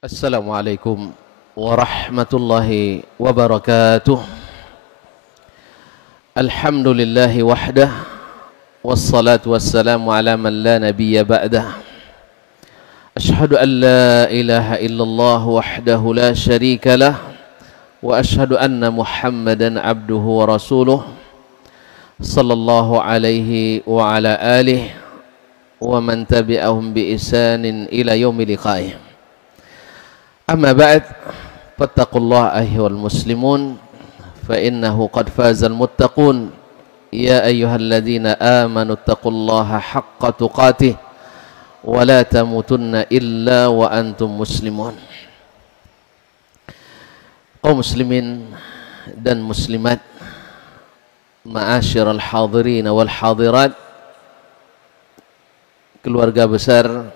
Assalamualaikum warahmatullahi wabarakatuh. Alhamdulillahi wahdah, wassalatu wassalamu ala man la nabiyya ba'dah. Ashhadu an la ilaha illallah wahdahu la sharika lah, wa ashhadu anna Muhammadan abduhu wa rasuluh, sallallahu alaihi wa ala alihi wa man tabi'ahum bi ihsanin ila yaumi liqa'ih. Amma ba'd, fattaqullah ayyuhal muslimun, fa innahu qad fazal muttaqun. Ya ayyuhalladzina amanu taqullaha haqqa tuqatih wa la tamutunna illa wa antum muslimun. Kaum muslimin dan muslimat, ma'asyiral hadirin wal hadirat, keluarga besar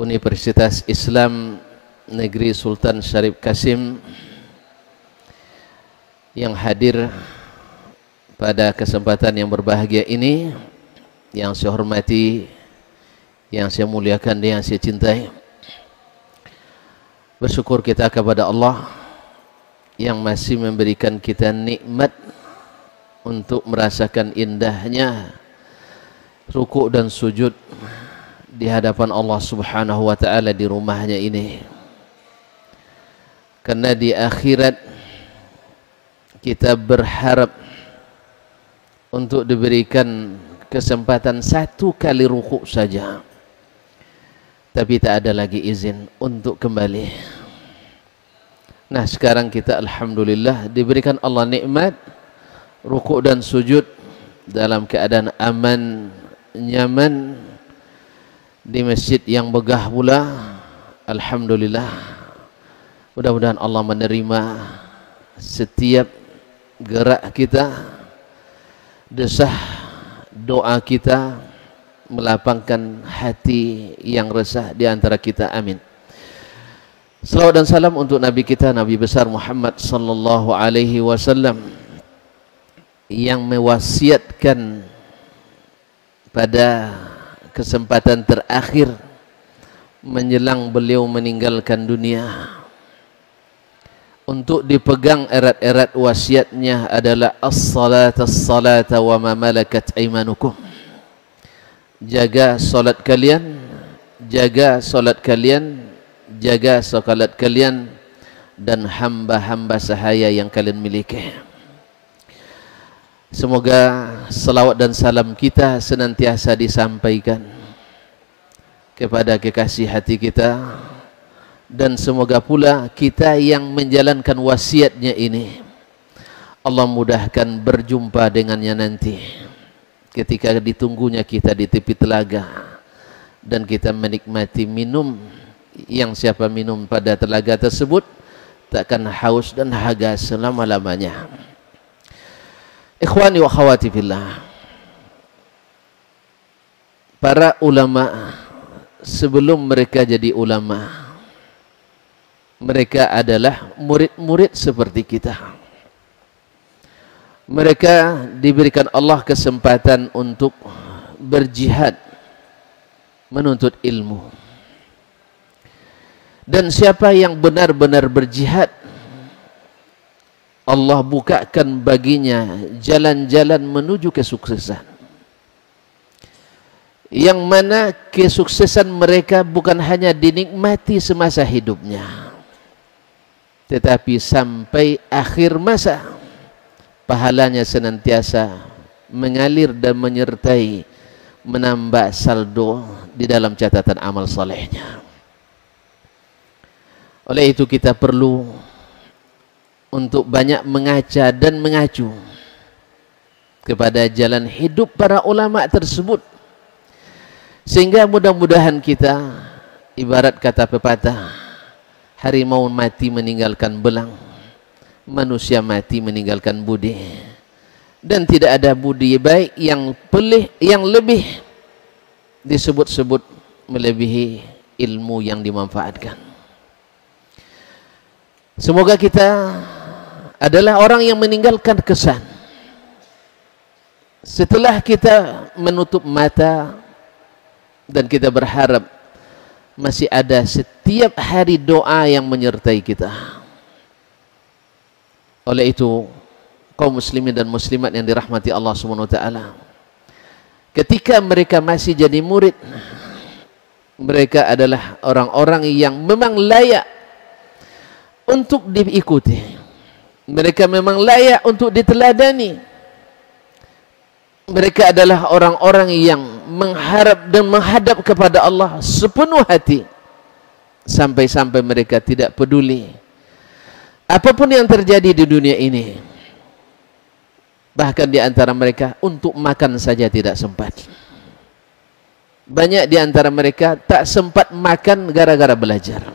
Universitas Islam Negeri Sultan Syarif Kasim yang hadir pada kesempatan yang berbahagia ini, yang saya hormati, yang saya muliakan dan yang saya cintai. Bersyukur kita kepada Allah yang masih memberikan kita nikmat untuk merasakan indahnya rukuk dan sujud di hadapan Allah Subhanahu wa taala di rumahnya ini. Karena di akhirat kita berharap untuk diberikan kesempatan satu kali rukuk saja, tapi tak ada lagi izin untuk kembali. Nah, sekarang kita alhamdulillah diberikan Allah nikmat rukuk dan sujud dalam keadaan aman, nyaman, di masjid yang megah pula. Alhamdulillah. Mudah-mudahan Allah menerima setiap gerak kita, desah doa kita, melapangkan hati yang resah di antara kita. Amin. Salawat dan salam untuk Nabi kita, Nabi besar Muhammad sallallahu alaihi wasallam, yang mewasiatkan pada kesempatan terakhir menjelang beliau meninggalkan dunia, untuk dipegang erat-erat wasiatnya adalah as-salata wa ma malakat aimanukum. Jaga solat kalian, jaga solat kalian, jaga solat kalian, dan hamba-hamba sahaya yang kalian miliki. Semoga salawat dan salam kita senantiasa disampaikan kepada kekasih hati kita, dan semoga pula kita yang menjalankan wasiatnya ini Allah mudahkan berjumpa dengannya nanti ketika ditunggunya kita di tepi telaga, dan kita menikmati minum yang siapa minum pada telaga tersebut takkan haus dan haga selama-lamanya. Ikhwani wa akhwati fillah, para ulama sebelum mereka jadi ulama, mereka adalah murid-murid seperti kita. Mereka diberikan Allah kesempatan untuk berjihad, menuntut ilmu. Dan siapa yang benar-benar berjihad, Allah bukakan baginya jalan-jalan menuju kesuksesan, yang mana kesuksesan mereka bukan hanya dinikmati semasa hidupnya, tetapi sampai akhir masa pahalanya senantiasa mengalir dan menyertai, menambah saldo di dalam catatan amal salehnya. Oleh itu kita perlu untuk banyak mengaca dan mengacu kepada jalan hidup para ulama tersebut, sehingga mudah-mudahan kita, ibarat kata pepatah, harimau mati meninggalkan belang, manusia mati meninggalkan budi. Dan tidak ada budi baik yang lebih disebut-sebut melebihi ilmu yang dimanfaatkan. Semoga kita adalah orang yang meninggalkan kesan setelah kita menutup mata dan kita berharap masih ada setiap hari doa yang menyertai kita. Oleh itu, kaum muslimin dan muslimat yang dirahmati Allah Subhanahu wa taala, ketika mereka masih jadi murid, mereka adalah orang-orang yang memang layak untuk diikuti. Mereka memang layak untuk diteladani. Mereka adalah orang-orang yang mengharap dan menghadap kepada Allah sepenuh hati, sampai-sampai mereka tidak peduli apapun yang terjadi di dunia ini. Bahkan di antara mereka untuk makan saja tidak sempat. Banyak di antara mereka tak sempat makan gara-gara belajar.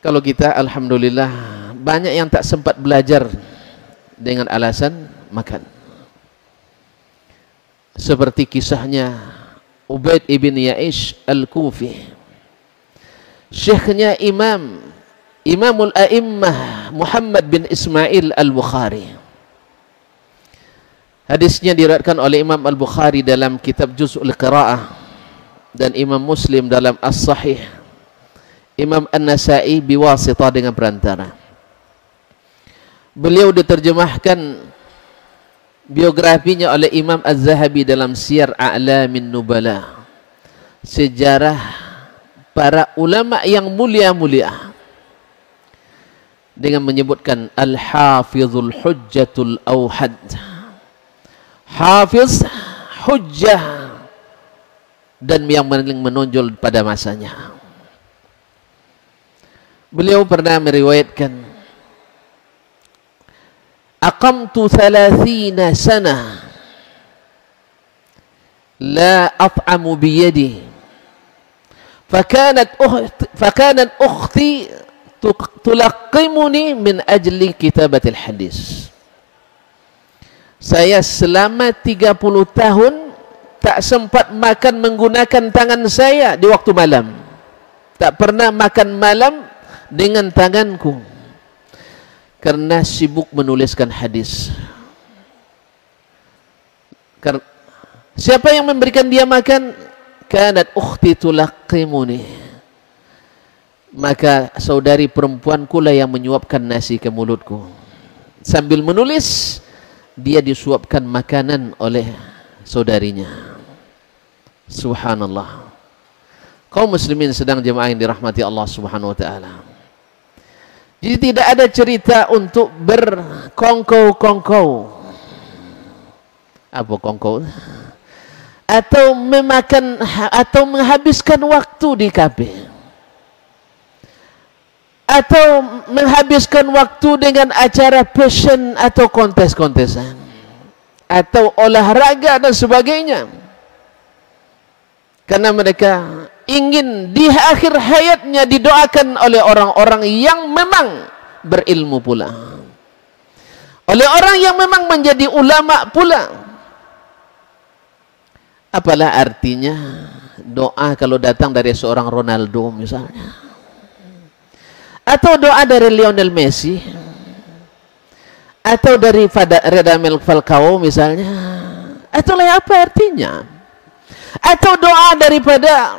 Kalau kita, alhamdulillah, banyak yang tak sempat belajar dengan alasan makan. Seperti kisahnya Ubaid ibn Ya'ish al-Kufi, syekhnya Imamul A'immah Muhammad bin Ismail al-Bukhari. Hadisnya diriwayatkan oleh Imam al-Bukhari dalam kitab Juz'ul Qira'ah, dan Imam Muslim dalam As-Sahih, Imam An-Nasa'i biwasitah dengan perantara. Beliau diterjemahkan biografinya oleh Imam Az-Zahabi dalam Siyar A'lamin Nubala, sejarah para ulama yang mulia-mulia, dengan menyebutkan Al-Hafizul Hujjatul Awhad, Hafiz, hujjah, dan yang menonjol pada masanya. Beliau pernah meriwayatkan, aqamtu 30 sana la at'amu biyadi fakanat ukhti tulaqimuni min ajli kitabatil hadis. Saya selama 30 tahun tak sempat makan menggunakan tangan saya di waktu malam. Tak pernah makan malam dengan tanganku, karena sibuk menuliskan hadis. Siapa yang memberikan dia makan? Kanat ukhti tulaqimuni, maka saudari perempuanku lah yang menyuapkan nasi ke mulutku. Sambil menulis, dia disuapkan makanan oleh saudarinya. Subhanallah. Kaum muslimin sedang jemaah yang dirahmati Allah Subhanahu wa taala. Jadi tidak ada cerita untuk berkongkow-kongkow. Apa kongkow? Atau memakan atau menghabiskan waktu di kafe, atau menghabiskan waktu dengan acara passion atau kontes-kontesan, atau olahraga dan sebagainya. Karena mereka ingin di akhir hayatnya didoakan oleh orang-orang yang memang berilmu pula, oleh orang yang memang menjadi ulama pula. Apalah artinya doa kalau datang dari seorang Ronaldo misalnya, atau doa dari Lionel Messi, atau dari Radamel Falcao misalnya, atau apa artinya? Atau doa daripada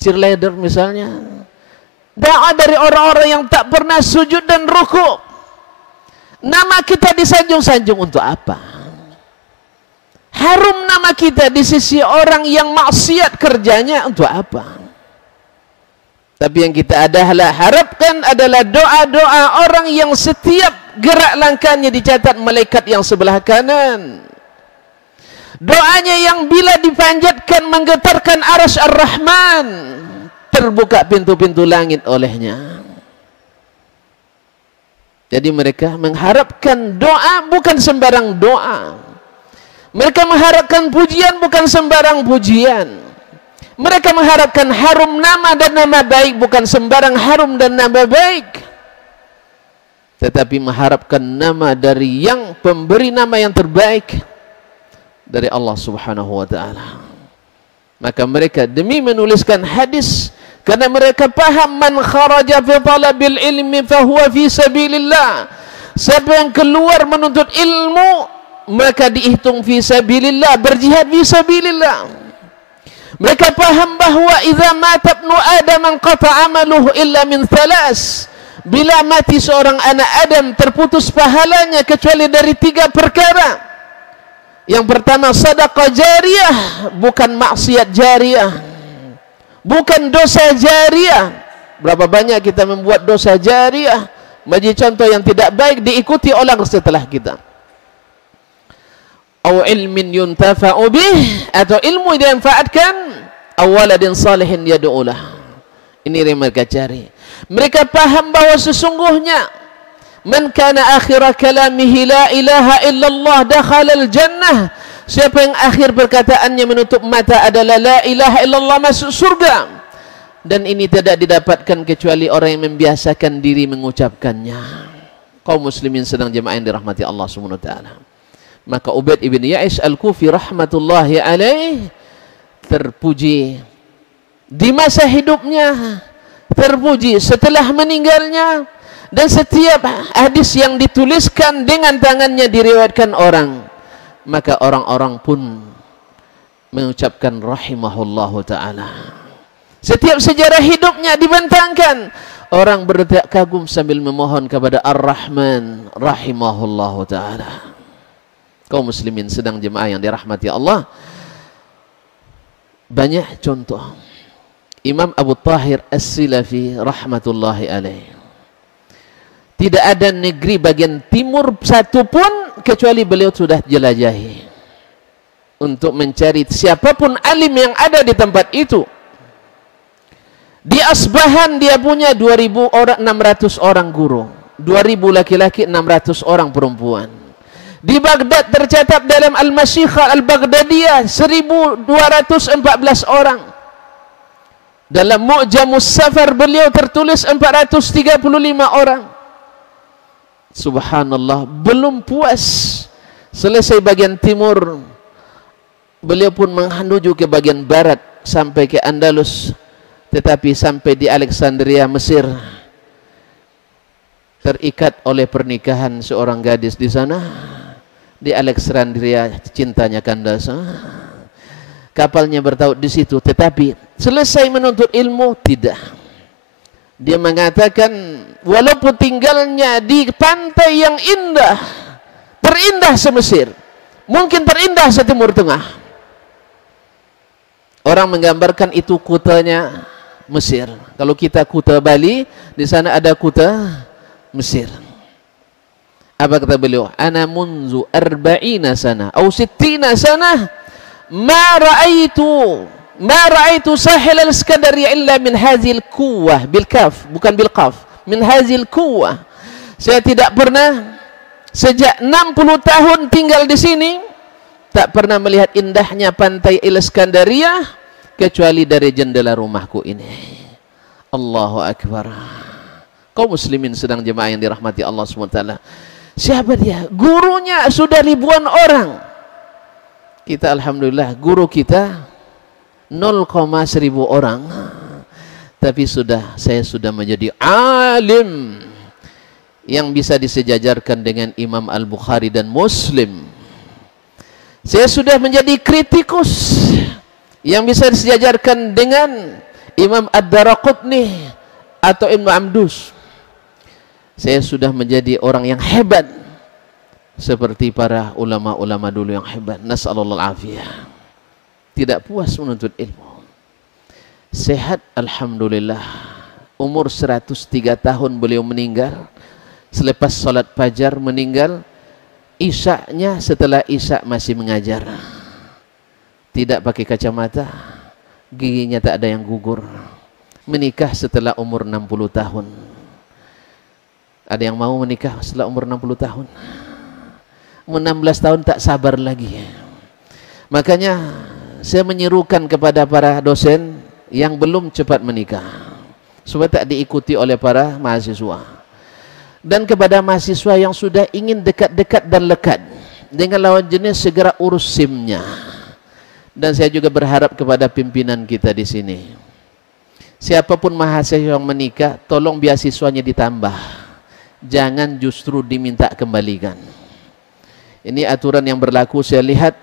cheerleader misalnya, doa dari orang-orang yang tak pernah sujud dan ruku. Nama kita disanjung-sanjung untuk apa? Harum nama kita di sisi orang yang maksiat kerjanya untuk apa? Tapi yang kita harapkan adalah doa-doa orang yang setiap gerak langkahnya dicatat malaikat yang sebelah kanan. Doanya yang bila dipanjatkan menggetarkan arasy Ar-Rahman, terbuka pintu-pintu langit olehnya. Jadi mereka mengharapkan doa bukan sembarang doa. Mereka mengharapkan pujian bukan sembarang pujian. Mereka mengharapkan harum nama dan nama baik bukan sembarang harum dan nama baik, tetapi mengharapkan nama dari yang pemberi nama yang terbaik, dari Allah Subhanahu wa taala. Maka mereka demi menuliskan hadis, karena mereka paham man kharaja fi talabil ilmi fahuwa fi sabilillah. Siapa yang keluar menuntut ilmu, maka dihitung fi sabilillah, berjihad fi sabilillah. Mereka paham bahawa idza mata ibnu adam qata amaluhu illa min thalas. Bila mati seorang anak Adam, terputus pahalanya kecuali dari 3 perkara. Yang pertama, sedekah jariyah, bukan maksiat jariyah, bukan dosa jariyah. Berapa banyak kita membuat dosa jariyah, bagi contoh yang tidak baik diikuti orang setelah kita. Au ilmin yuntafa'u bih, atau ilmu yang dimanfaatkan, aw waladin salihin yad'ulah. Ini yang mereka cari. Mereka paham bahawa sesungguhnya man kana akhir kalamihi la ilaha illallah dakhala al-jannah. Siapa yang akhir perkataannya menutup mata adalah la ilaha illallah, masuk surga. Dan ini tidak didapatkan kecuali orang yang membiasakan diri mengucapkannya. Kaum muslimin sedang jemaah yang dirahmati Allah Subhanahu wa taala. Maka Ubaid ibn Ya'ish al-Kufi rahmatullahi alaih terpuji di masa hidupnya, terpuji setelah meninggalnya, dan setiap hadis yang dituliskan dengan tangannya diriwayatkan orang, maka orang-orang pun mengucapkan rahimahullahu ta'ala. Setiap sejarah hidupnya dibentangkan, orang berdetak kagum sambil memohon kepada Ar-Rahman rahimahullahu ta'ala. Kaum muslimin sedang jemaah yang dirahmati Allah, banyak contoh. Imam Abu Tahir As-Silafi rahmatullahi alaih, tidak ada negeri bagian timur satu pun kecuali beliau sudah jelajahi untuk mencari siapapun alim yang ada di tempat itu. Di Asbahan dia punya 2.000 orang, 600 orang guru, 2.000 laki-laki, 600 orang perempuan. Di Baghdad tercatat dalam Al-Masyikha Al-Baghdadiyah 1.214 orang. Dalam Mu'jamus Safar beliau tertulis 435 orang. Subhanallah, belum puas. Selesai bagian timur, beliau pun menuju ke bagian barat sampai ke Andalus. Tetapi sampai di Alexandria, Mesir, terikat oleh pernikahan seorang gadis di sana. Di Alexandria cintanya kandas. Kapalnya bertaut di situ, tetapi selesai menuntut ilmu tidak. Dia mengatakan walaupun tinggalnya di pantai yang indah, terindah se-Mesir, mungkin terindah se-Timur Tengah. Orang menggambarkan itu kutanya Mesir. Kalau kita kuta Bali, di sana ada kuta Mesir. Apa kata beliau? Ana munzu arba'ina sana atau 60 sana ma ra'aitu sahil al-Iskandariya illa min hazil kuwah, bil kaf, bukan bil qaf, min hazil kuwah. Saya tidak pernah sejak 60 tahun tinggal di sini tak pernah melihat indahnya pantai Al-Iskandariyah kecuali dari jendela rumahku ini. Allahu Akbar. Kaum muslimin sedang jemaah yang dirahmati Allah SWT. Siapa dia? Gurunya sudah ribuan orang. Kita alhamdulillah guru kita 0,1000 orang, tapi saya sudah menjadi alim yang bisa disejajarkan dengan Imam Al-Bukhari dan Muslim. Saya sudah menjadi kritikus yang bisa disejajarkan dengan Imam Ad-Daraqutni atau Ibnu Amdus. Saya sudah menjadi orang yang hebat seperti para ulama-ulama dulu yang hebat. Nas'alullah al-afiyah. Tidak puas menuntut ilmu. Sehat alhamdulillah. Umur 103 tahun beliau meninggal. Selepas salat fajar meninggal. Isya'nya setelah isya' masih mengajar. Tidak pakai kacamata. Giginya tak ada yang gugur. Menikah setelah umur 60 tahun. Ada yang mau menikah setelah umur 60 tahun? 16 tahun tak sabar lagi. Makanya saya menyerukan kepada para dosen yang belum cepat menikah supaya tak diikuti oleh para mahasiswa, dan kepada mahasiswa yang sudah ingin dekat-dekat dan lekat dengan lawan jenis segera urus SIM-nya. Dan saya juga berharap kepada pimpinan kita di sini, siapapun mahasiswa yang menikah, tolong beasiswanya ditambah, jangan justru diminta kembalikan. Ini aturan yang berlaku, saya lihat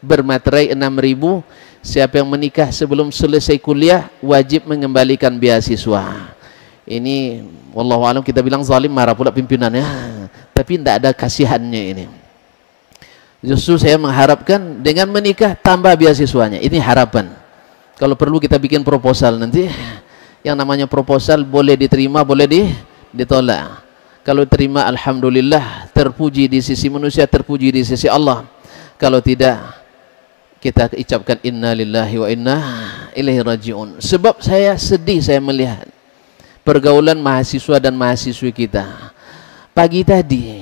bermaterai 6.000. Siapa yang menikah sebelum selesai kuliah wajib mengembalikan beasiswa. Ini wallahu alam, kita bilang zalim, marah pula pimpinannya. Tapi tidak ada kasihannya ini. Justru saya mengharapkan dengan menikah tambah beasiswanya. Ini harapan. Kalau perlu kita bikin proposal nanti. Yang namanya proposal boleh diterima, boleh ditolak. Kalau terima alhamdulillah, terpuji di sisi manusia, terpuji di sisi Allah. Kalau tidak, kita ucapkan inna lillahi wa inna ilaihi raji'un. Sebab saya sedih saya melihat pergaulan mahasiswa dan mahasiswi kita. Pagi tadi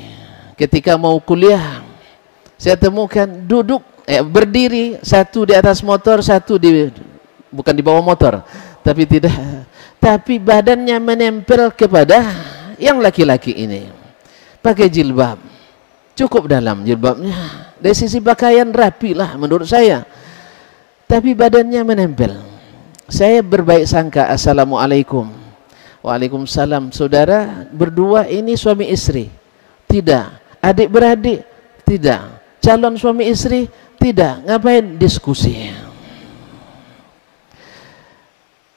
ketika mau kuliah, saya temukan duduk berdiri, satu di atas motor, satu bukan di bawah motor, tapi badannya menempel kepada yang laki-laki ini. Pakai jilbab, cukup dalam jilbabnya. Dari sisi pakaian rapi lah menurut saya, tapi badannya menempel. Saya berbaik sangka, assalamualaikum. Waalaikumsalam. Saudara berdua ini suami istri? Tidak. Adik beradik? Tidak. Calon suami istri? Tidak. Ngapain diskusi?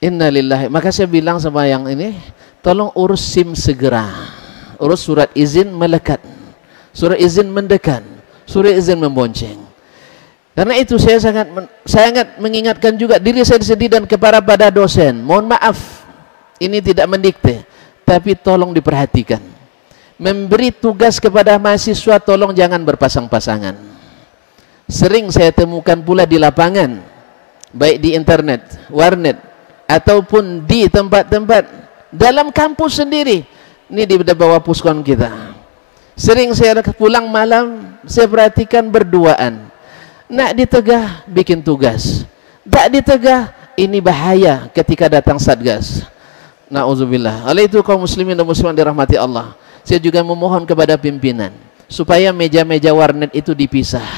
Innalillahi. Maka saya bilang sama yang ini, tolong urus SIM segera, urus surat izin melekat, surat izin mendekat, surat izin membonceng. Karena itu saya sangat mengingatkan juga diri saya sendiri dan kepada dosen. Mohon maaf, ini tidak mendikte, tapi tolong diperhatikan. Memberi tugas kepada mahasiswa, tolong jangan berpasang-pasangan. Sering saya temukan pula di lapangan, baik di internet, warnet, ataupun di tempat-tempat dalam kampus sendiri. Ini di bawah puskon kita. Sering saya pulang malam, saya perhatikan berduaan. Nak ditegah, bikin tugas. Tak ditegah, ini bahaya ketika datang satgas. Na'udzubillah. Oleh itu kaum muslimin dan muslimat dirahmati Allah, saya juga memohon kepada pimpinan supaya meja-meja warnet itu dipisah.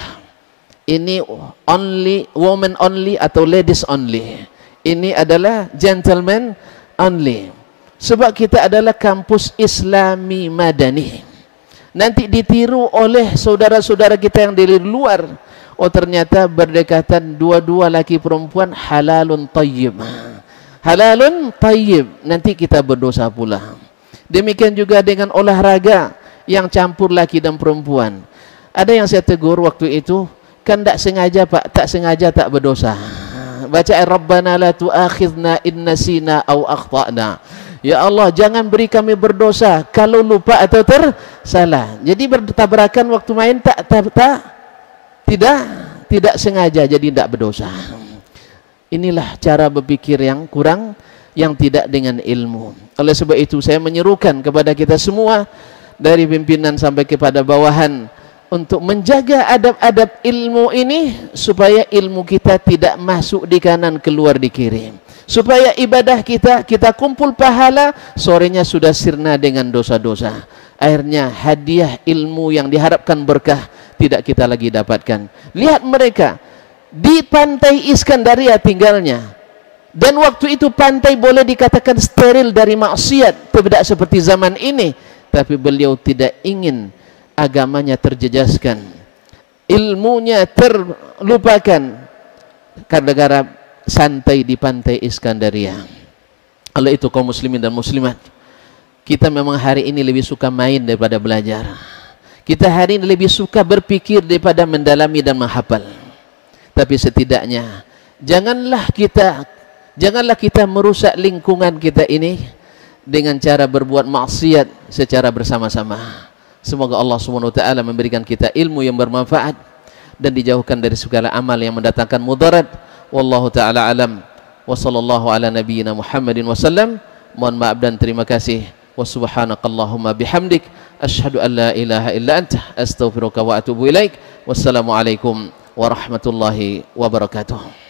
Ini only woman only atau ladies only. Ini adalah gentleman only. Sebab kita adalah kampus Islami Madani. Nanti ditiru oleh saudara-saudara kita yang dari luar. Oh ternyata berdekatan dua-dua laki perempuan, halalun tayyib. Halalun tayyib. Nanti kita berdosa pula. Demikian juga dengan olahraga yang campur laki dan perempuan. Ada yang saya tegur waktu itu, kan tak sengaja pak, tak sengaja tak berdosa. Baca Rabbana la tu'akhidna in nasina aw akhtana. Ya Allah, jangan beri kami berdosa kalau lupa atau tersalah. Jadi bertabrakan waktu main tidak sengaja, jadi tidak berdosa. Inilah cara berpikir yang kurang, yang tidak dengan ilmu. Oleh sebab itu saya menyerukan kepada kita semua, dari pimpinan sampai kepada bawahan, untuk menjaga adab-adab ilmu ini, supaya ilmu kita tidak masuk di kanan keluar di kiri, supaya ibadah kita kumpul pahala, sorenya sudah sirna dengan dosa-dosa. Akhirnya hadiah ilmu yang diharapkan berkah tidak kita lagi dapatkan. Lihat mereka di pantai Iskandaria tinggalnya, dan waktu itu pantai boleh dikatakan steril dari maksiat, tidak seperti zaman ini. Tapi beliau tidak ingin agamanya terjejaskan, ilmunya terlupakan, karena santai di pantai Iskandaria. Oleh itu kaum muslimin dan muslimat, kita memang hari ini lebih suka main daripada belajar. Kita hari ini lebih suka berpikir daripada mendalami dan menghafal. Tapi setidaknya janganlah kita merusak lingkungan kita ini dengan cara berbuat maksiat secara bersama-sama. Semoga Allah SWT memberikan kita ilmu yang bermanfaat dan dijauhkan dari segala amal yang mendatangkan mudarat. Wallahu ta'ala alam. Wa sallallahu ala nabiyyina Muhammadin wasallam. Mohon maaf dan terima kasih. Wa subhanakallahumma bihamdik, asyhadu an la ilaha illa anta, astaghfiruka wa atubu ilaik. Wassalamualaikum warahmatullahi wabarakatuh.